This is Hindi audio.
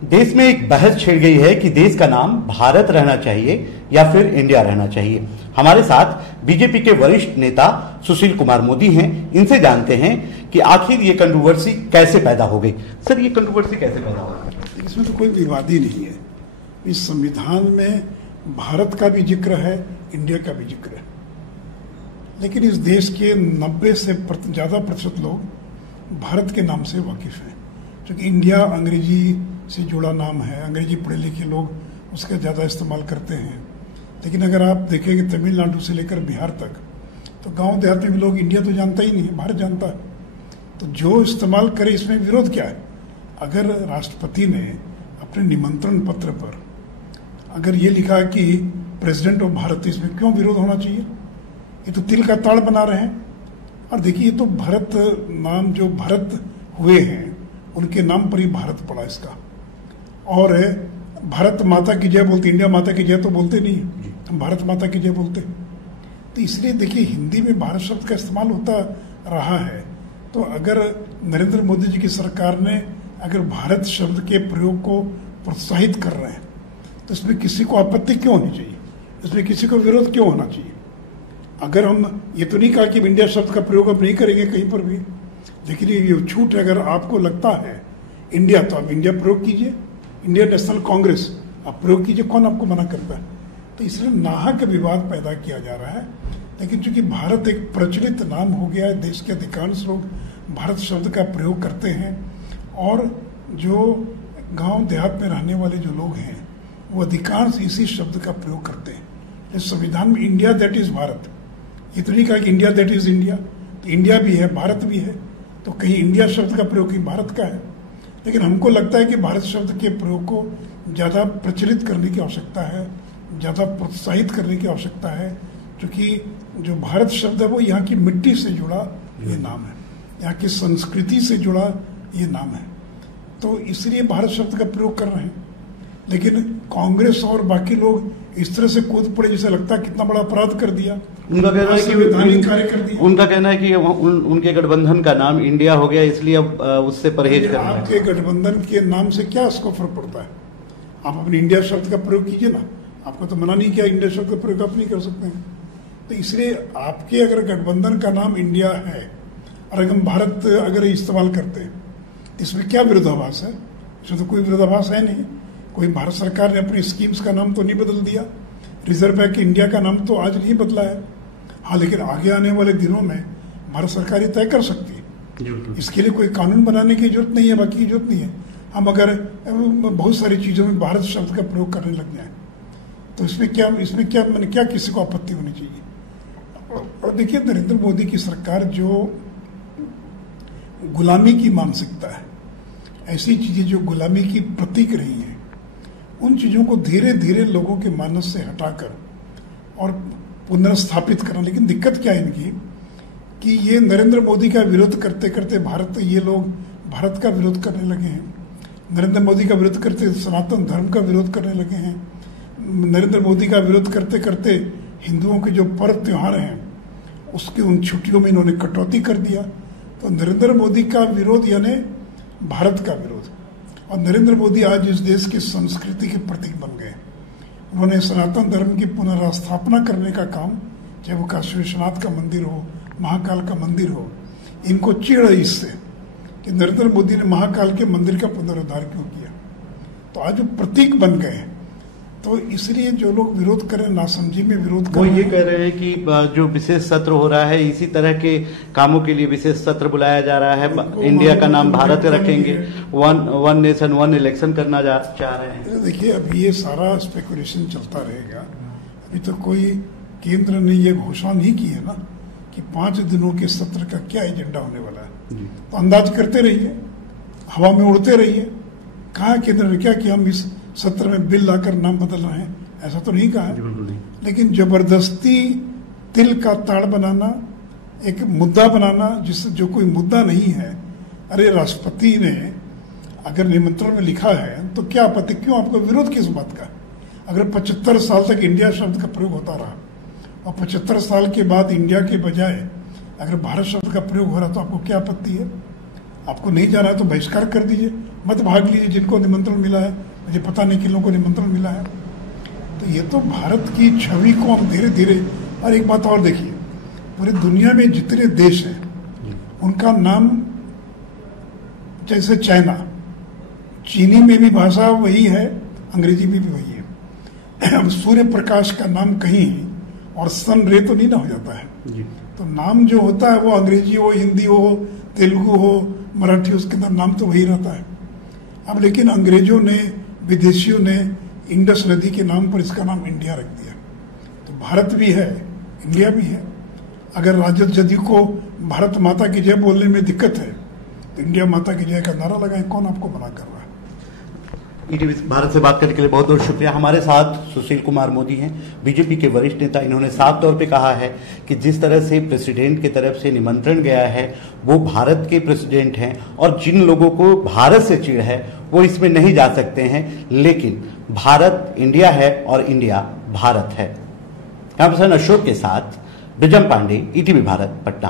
देश में एक बहस छिड़ गई है कि देश का नाम भारत रहना चाहिए या फिर इंडिया रहना चाहिए। हमारे साथ बीजेपी के वरिष्ठ नेता सुशील कुमार मोदी हैं। इनसे जानते हैं कि आखिर ये कंट्रोवर्सी कैसे पैदा हो गई। सर, ये कंट्रोवर्सी कैसे पैदा हो गई? इसमें तो कोई विवाद ही नहीं है। इस संविधान में भारत का भी जिक्र है, इंडिया का भी जिक्र है, लेकिन इस देश के 90 से ज़्यादा प्रतिशत लोग भारत के नाम से वाकिफ हैं, क्योंकि इंडिया अंग्रेजी से जुड़ा नाम है। अंग्रेजी पढ़े लिखे लोग उसका ज़्यादा इस्तेमाल करते हैं। लेकिन अगर आप देखेंगे तमिलनाडु से लेकर बिहार तक, तो गांव देहात में भी लोग इंडिया तो जानता ही नहीं है, भारत जानता है। तो जो इस्तेमाल करे, इसमें विरोध क्या है? अगर राष्ट्रपति ने अपने निमंत्रण पत्र पर अगर ये लिखा कि प्रेसिडेंट ऑफ भारत, इसमें क्यों विरोध होना चाहिए? ये तो तिल का ताड़ बना रहे हैं। और देखिए, तो भारत नाम जो भारत हुए हैं उनके नाम पर ही भारत पड़ा इसका। और भारत माता की जय बोलते, इंडिया माता की जय तो बोलते नहीं, हम भारत माता की जय बोलते। तो इसलिए देखिए, हिंदी में भारत शब्द का इस्तेमाल होता रहा है। तो अगर नरेंद्र मोदी जी की सरकार ने अगर भारत शब्द के प्रयोग को प्रोत्साहित कर रहे हैं, तो इसमें किसी को आपत्ति क्यों होनी चाहिए? इसमें किसी को विरोध क्यों होना चाहिए? अगर हम ये तो नहीं कहा कि इंडिया शब्द का प्रयोग अब नहीं करेंगे कहीं पर भी, लेकिन ये छूट है। अगर आपको लगता है इंडिया, तो आप इंडिया प्रयोग कीजिए, इंडिया नेशनल कांग्रेस आप प्रयोग कीजिए, कौन आपको मना करता है? तो इसलिए नाहक विवाद पैदा किया जा रहा है। लेकिन चूंकि भारत एक प्रचलित नाम हो गया है, देश के अधिकांश लोग भारत शब्द का प्रयोग करते हैं, और जो गांव देहात में रहने वाले जो लोग हैं वो अधिकांश इसी शब्द का प्रयोग करते हैं। इस संविधान में इंडिया दैट इज भारत, ये तो नहीं कहा कि इंडिया दैट इज इंडिया। तो इंडिया भी है, भारत भी है, तो कहीं इंडिया शब्द का प्रयोग कहीं भारत का है। लेकिन हमको लगता है कि भारत शब्द के प्रयोग को ज़्यादा प्रचलित करने की आवश्यकता है, ज़्यादा प्रोत्साहित करने की आवश्यकता है, क्योंकि जो भारत शब्द है वो यहाँ की मिट्टी से जुड़ा ये नाम है, यहाँ की संस्कृति से जुड़ा ये नाम है। तो इसलिए भारत शब्द का प्रयोग कर रहे हैं। लेकिन कांग्रेस और बाकी लोग इस तरह से कूद पड़े, जैसे लगता है कितना बड़ा अपराध कर दिया। उनका कहना है कि उनका कहना है कि उनके गठबंधन का नाम इंडिया हो गया, इसलिए अब उससे परहेज करना है। आपके गठबंधन के नाम से क्या उसको फर्क पड़ता है? आप अपने इंडिया शब्द का प्रयोग कीजिए ना, आपको तो मना नहीं किया, इंडिया शब्द का प्रयोग आप नहीं कर सकते हैं। तो इसलिए आपके अगर गठबंधन का नाम इंडिया है और अगर हम भारत अगर इस्तेमाल करते हैं, इसमें क्या विरोधाभास है? इसमें तो कोई विरोधाभास है नहीं। कोई भारत सरकार ने अपनी स्कीम्स का नाम तो नहीं बदल दिया, रिजर्व बैंक इंडिया का नाम तो आज नहीं बदला है। हाँ, लेकिन आगे आने वाले दिनों में भारत सरकार ये तय कर सकती है। इसके लिए कोई कानून बनाने की जरूरत नहीं है, बाकी की जरूरत नहीं है। हम अगर बहुत सारी चीजों में भारत शब्द का प्रयोग करने लग जाए, तो इसमें क्या किसी को आपत्ति होनी चाहिए? और देखिए, नरेंद्र मोदी की सरकार जो गुलामी की मानसिकता है, ऐसी चीजें जो गुलामी की प्रतीक रही हैं, उन चीजों को धीरे धीरे लोगों के मानस से हटाकर और पुनर्स्थापित करना। लेकिन दिक्कत क्या है इनकी कि ये नरेंद्र मोदी का विरोध करते करते ये लोग भारत का विरोध करने लगे हैं। नरेंद्र मोदी का विरोध करते सनातन धर्म का विरोध करने लगे हैं। नरेंद्र मोदी का विरोध करते करते हिंदुओं के जो पर्व त्योहार हैं उसकी उन छुट्टियों में इन्होंने कटौती कर दिया। तो नरेंद्र मोदी का विरोध यानी भारत का विरोध। और नरेंद्र मोदी आज इस देश की संस्कृति के प्रतीक बन गए। उन्होंने सनातन धर्म की पुनर्स्थापना करने का काम, चाहे वो काशी विश्वनाथ का मंदिर हो, महाकाल का मंदिर हो, इनको चिढ़ है इससे कि नरेंद्र मोदी ने महाकाल के मंदिर का पुनरुद्धार क्यों किया। तो आज वो प्रतीक बन गए। तो इसलिए जो लोग विरोध करें, नासमझी में विरोध करें, वो ये कह रहे हैं कि जो विशेष सत्र हो रहा है, इसी तरह के कामों के लिए विशेष सत्र बुलाया जा रहा है। इंडिया का नाम भारत रखेंगे, वन नेशन वन इलेक्शन करना चाह रहे हैं। देखिए, अभी ये सारा स्पेकुलेशन चलता रहेगा। अभी तो कोई केंद्र ने ये घोषणा नहीं की है ना कि 5 दिनों के सत्र का क्या एजेंडा होने वाला है। तो अंदाज करते रहिए, हवा में उड़ते रहिए। कहा केंद्र ने क्या कि हम इस सत्र में बिल लाकर नाम बदल रहे हैं, ऐसा तो नहीं कहा है। लेकिन जबरदस्ती तिल का ताड़ बनाना, एक मुद्दा बनाना जिससे जो कोई मुद्दा नहीं है। अरे, राष्ट्रपति ने अगर निमंत्रण में लिखा है तो क्या आपत्ति? क्यों आपको विरोध किस बात का? अगर 75 साल तक इंडिया शब्द का प्रयोग होता रहा और 75 साल के बाद इंडिया के बजाय अगर भारत शब्द का प्रयोग हो रहा, तो आपको क्या आपत्ति है? आपको नहीं जाना है तो बहिष्कार कर दीजिए, मत भाग लीजिए, जिनको निमंत्रण मिला है, मुझे पता नहीं किन लोगों को निमंत्रण मिला है। तो ये तो भारत की छवि को हम धीरे धीरे, और एक बात और देखिए, पूरी दुनिया में जितने देश हैं उनका नाम, जैसे चाइना, चीनी में भी भाषा वही है, अंग्रेजी में भी वही है। अब सूर्य प्रकाश का नाम कहीं और सन रे तो नहीं ना हो जाता है जी। तो नाम जो होता है वो अंग्रेजी हो, हिंदी हो, तेलुगु हो, मराठी, उसके अंदर नाम तो वही रहता है। अब लेकिन अंग्रेजों ने, विदेशियों ने इंडस नदी के नाम पर इसका नाम इंडिया रख दिया। तो भारत भी है, इंडिया भी है। अगर राजद जदयू को भारत माता की जय बोलने में दिक्कत है तो इंडिया माता की जय का नारा लगाएं, कौन आपको मना कर रहा है। ईटीवी भारत से बात करने के लिए बहुत बहुत शुक्रिया। हमारे साथ सुशील कुमार मोदी हैं, बीजेपी के वरिष्ठ नेता। इन्होंने साफ तौर पे कहा है कि जिस तरह से प्रेसिडेंट की तरफ से निमंत्रण गया है वो भारत के प्रेसिडेंट हैं, और जिन लोगों को भारत से चिढ़ है वो इसमें नहीं जा सकते हैं, लेकिन भारत इंडिया है और इंडिया भारत है। कैमरा पर्सन अशोक के साथ ब्रिजम पांडे, ईटीवी भारत, पटना।